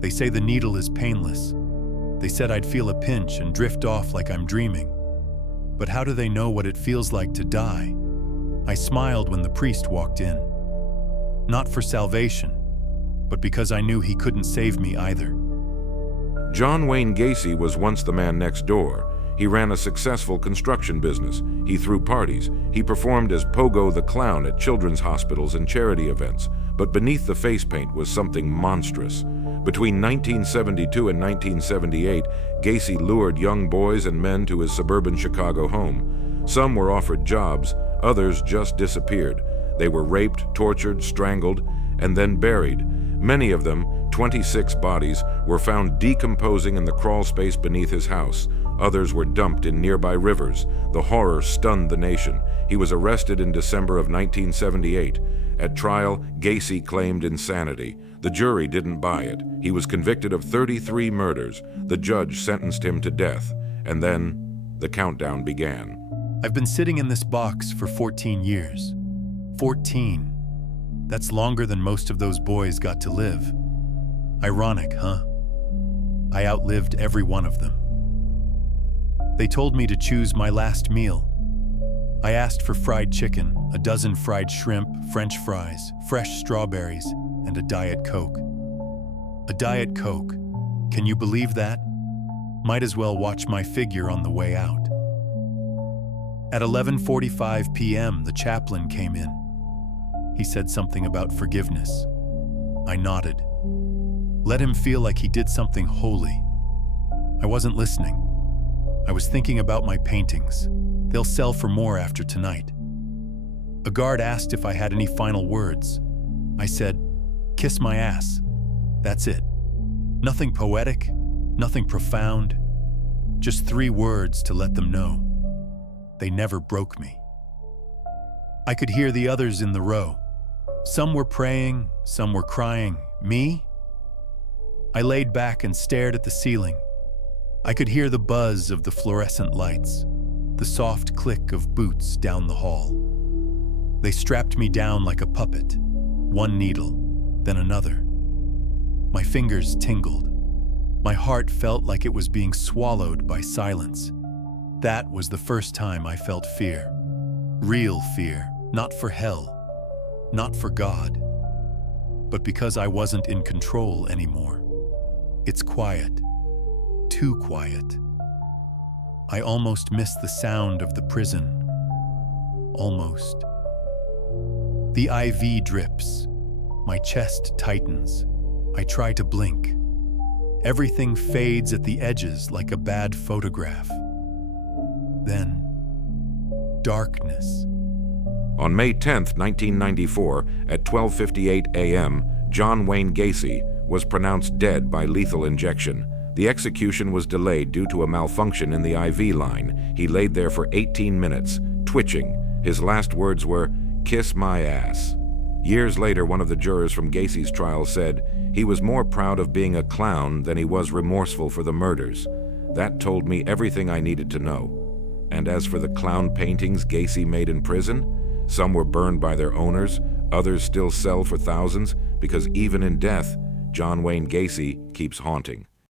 They say the needle is painless. They said I'd feel a pinch and drift off like I'm dreaming. But how do they know what it feels like to die? I smiled when the priest walked in. Not for salvation, but because I knew he couldn't save me either. John Wayne Gacy was once the man next door. He ran a successful construction business. He threw parties. He performed as Pogo the Clown at children's hospitals and charity events. But beneath the face paint was something monstrous. Between 1972 and 1978, Gacy lured young boys and men to his suburban Chicago home. Some were offered jobs, others just disappeared. They were raped, tortured, strangled, and then buried. Many of them, 26 bodies, were found decomposing in the crawl space beneath his house. Others were dumped in nearby rivers. The horror stunned the nation. He was arrested in December of 1978. At trial, Gacy claimed insanity. The jury didn't buy it. He was convicted of 33 murders. The judge sentenced him to death. And then, the countdown began. I've been sitting in this box for 14 years. 14. That's longer than most of those boys got to live. Ironic, huh? I outlived every one of them. They told me to choose my last meal. I asked for fried chicken, a dozen fried shrimp, French fries, fresh strawberries, and a Diet Coke. A Diet Coke. Can you believe that? Might as well watch my figure on the way out. At 11:45 p.m., the chaplain came in. He said something about forgiveness. I nodded. Let him feel like he did something holy. I wasn't listening. I was thinking about my paintings. They'll sell for more after tonight. A guard asked if I had any final words. I said, "Kiss my ass." That's it. Nothing poetic, nothing profound. Just 3 words to let them know. They never broke me. I could hear the others in the row. Some were praying, some were crying. Me? I laid back and stared at the ceiling. I could hear the buzz of the fluorescent lights, the soft click of boots down the hall. They strapped me down like a puppet, one needle, then another. My fingers tingled. My heart felt like it was being swallowed by silence. That was the first time I felt fear. Real fear, not for hell, not for God, but because I wasn't in control anymore. It's quiet, too quiet. I almost missed the sound of the prison. Almost. The IV drips. My chest tightens. I try to blink. Everything fades at the edges like a bad photograph. Then, darkness. On May 10, 1994, at 12:58 a.m., John Wayne Gacy was pronounced dead by lethal injection. The execution was delayed due to a malfunction in the IV line. He laid there for 18 minutes, twitching. His last words were, "Kiss my ass." Years later, one of the jurors from Gacy's trial said he was more proud of being a clown than he was remorseful for the murders. That told me everything I needed to know. And as for the clown paintings Gacy made in prison, some were burned by their owners, others still sell for thousands, because even in death, John Wayne Gacy keeps haunting.